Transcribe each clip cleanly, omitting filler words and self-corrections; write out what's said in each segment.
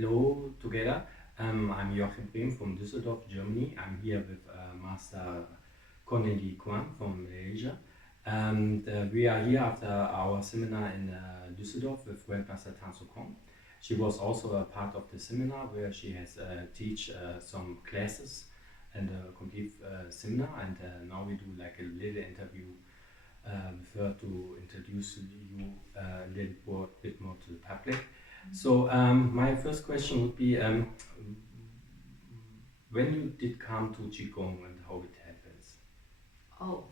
Hello together. I'm Joachim Briem from Düsseldorf, Germany. I'm here with Master Connie Kwan from Malaysia. And we are here after our seminar in Düsseldorf with Grandmaster Tan Kong. She was also a part of the seminar where she has teach some classes and a complete seminar. And now we do like a little interview with her to introduce you a little bit more to the public. So my first question would be, when you did come to Qigong and how it happens? Oh,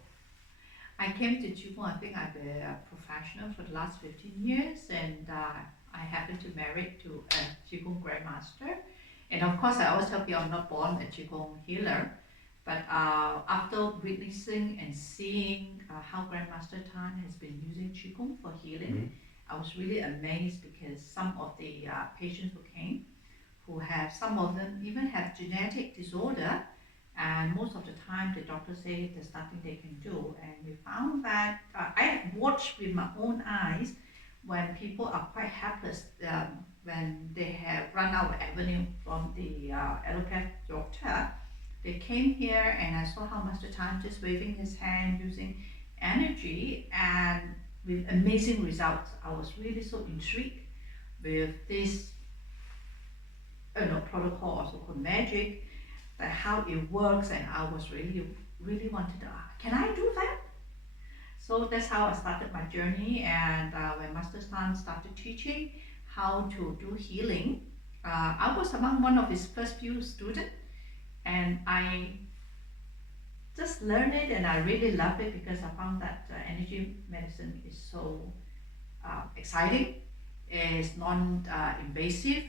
I came to Qi Gong. I think I've been a professional for the last 15 years, and I happened to marry to a Qi Gong grandmaster. And of course, I always tell people I'm not born a Qi Gong healer, but after witnessing and seeing how Grandmaster Tan has been using Qi Gong for healing, I was really amazed because some of the patients who came, some of them even have genetic disorder, and most of the time the doctor say there's nothing they can do. And we found that I have watched with my own eyes when people are quite helpless, when they have run out of avenue from the allopathic doctor. They came here and I saw how Master Tan just waving his hand using energy, and with amazing results. I was really so intrigued with this protocol, also called magic, that how it works, and I was really wanted to can I do that? So that's how I started my journey. And when Master Tan started teaching how to do healing, I was among one of his first few students, and I just learned it, and I really love it because I found that energy medicine is so exciting. It's non-invasive.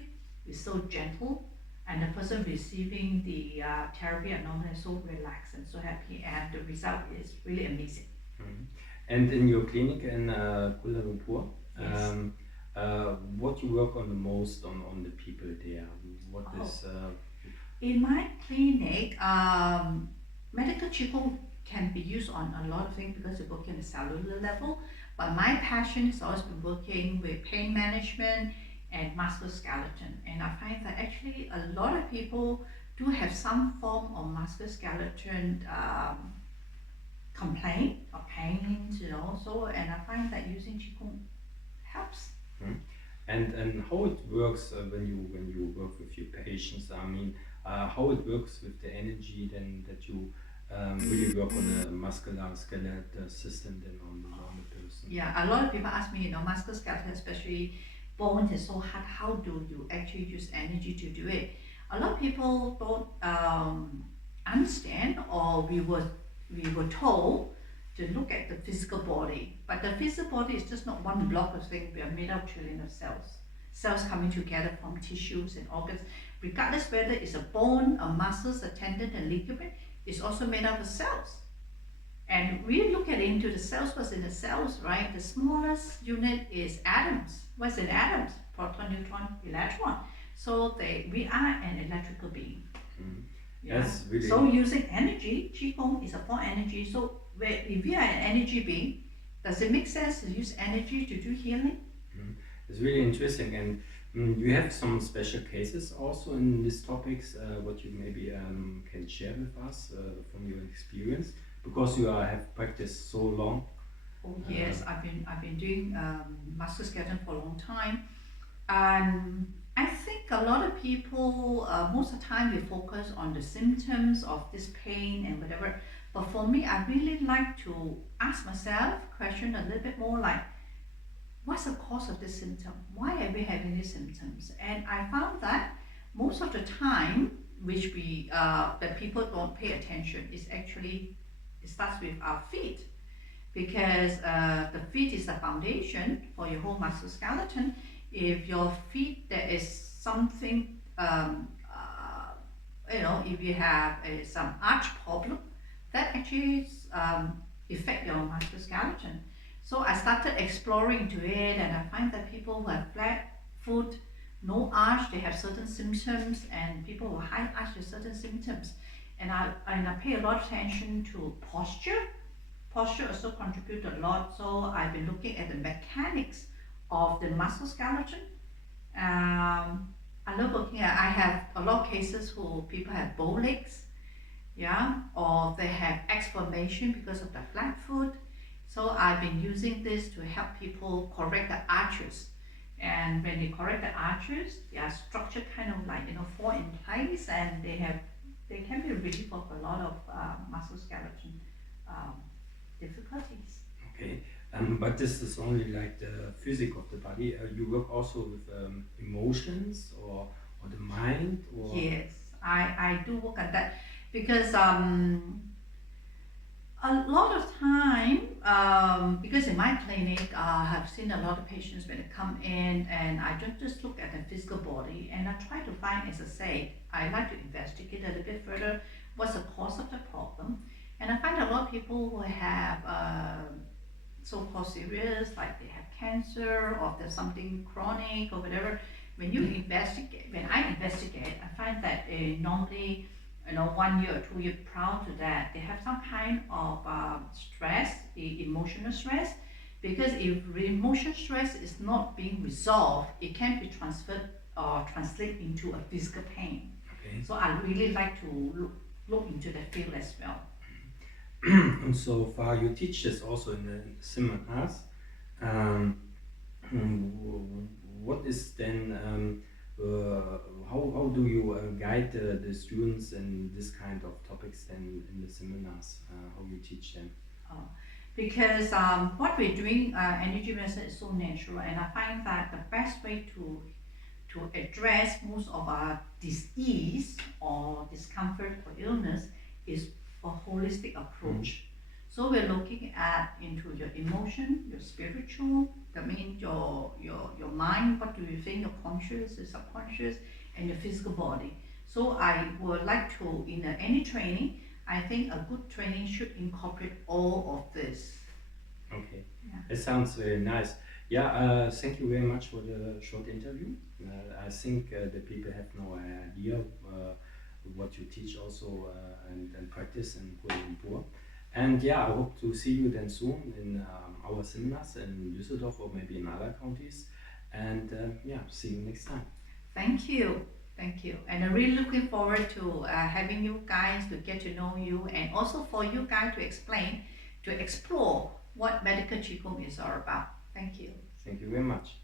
It's so gentle, and the person receiving the therapy are normally so relaxed and so happy, and the result is really amazing. Mm-hmm. And in your clinic in Kuala Lumpur, Yes. what you work on the most on the people there? What is In my clinic, medical Qigong can be used on a lot of things because it works on a cellular level. But my passion has always been working with pain management and musculoskeleton. And I find that actually a lot of people do have some form of musculoskeleton complaint or pains, So, and I find that using Qigong helps. And how it works when you work with your patients? I mean, how it works with the energy then that you really work on the musculoskeletal system then on the person. Yeah, a lot of people ask me, musculoskeletal, especially bones is so hard. How do you actually use energy to do it? A lot of people don't understand, or we were told to look at the physical body, but the physical body is just not one block of things. We are made of trillion of cells coming together from tissues and organs. Regardless whether it's a bone, a muscles, a tendon, a ligament, it's also made up of cells. And we look at into the cells. What's in the cells, right? The smallest unit is atoms. What's in atoms? Proton, neutron, electron. So we are an electrical being. Yeah. That's really. So using energy, Qigong is a form energy. So if we are an energy being, does it make sense to use energy to do healing? It's really interesting, and you have some special cases also in these topics. What you maybe can share with us from your experience, because you have practiced so long. Oh yes, I've been doing musculoskeleton for a long time, and I think a lot of people most of the time we focus on the symptoms of this pain and whatever. But for me, I really like to ask myself question a little bit more like, what's the cause of this symptom? Why are we having these symptoms? And I found that most of the time, which that people don't pay attention, is actually it starts with our feet, because the feet is the foundation for your whole musculoskeleton. If your feet there is something, if you have some arch problem, that actually affect your musculoskeleton. So I started exploring to it, and I find that people who have flat foot, no arch, they have certain symptoms, and people who high arch have certain symptoms. And I pay a lot of attention to posture. Posture also contributes a lot. So I've been looking at the mechanics of the muscle skeleton. A not looking at, I have a lot of cases who people have bow legs, yeah, or they have exflammation because of the flat foot. So I've been using this to help people correct the arches. And when they correct the arches, their structure kind of like, fall in place, and they can be relief of a lot of muscle skeleton difficulties. Okay, but this is only like the physic of the body. You work also with emotions or the mind, or Yes, I do work on that because a lot of time, because in my clinic, I have seen a lot of patients when they come in, and I don't just look at the physical body, and I try to find, as I say, I like to investigate a little bit further what's the cause of the problem. And I find a lot of people who have so-called serious, like they have cancer or there's something chronic or whatever. When I investigate, I find that normally, 1 year or 2 years prior to that, they have some kind of stress, emotional stress, because if the emotional stress is not being resolved, it can be transferred or translate into a physical pain. okay. So I really like to look into the field as well. And so far, you teach this also in the seminars. Um, what is then? How do you guide the students in this kind of topics then in the seminars? How you teach them? Because what we're doing, energy medicine is so natural, and I find that the best way to address most of our disease or discomfort or illness is a holistic approach. So we're looking at into your emotion, your spiritual, that means your mind, what do you think, your conscious, your subconscious, and your physical body. So I would like to, in any training, I think a good training should incorporate all of this. Okay, Yeah. it sounds very nice. Yeah, thank you very much for the short interview. I think the people have no idea what you teach also and practice in Kuala Lumpur. And yeah, I hope to see you then soon in our seminars in Düsseldorf or maybe in other counties. And yeah, see you next time. Thank you. Thank you. And I'm really looking forward to having you guys to get to know you, and also for you guys to explain, to explore what medical Qigong is all about. Thank you. Thank you very much.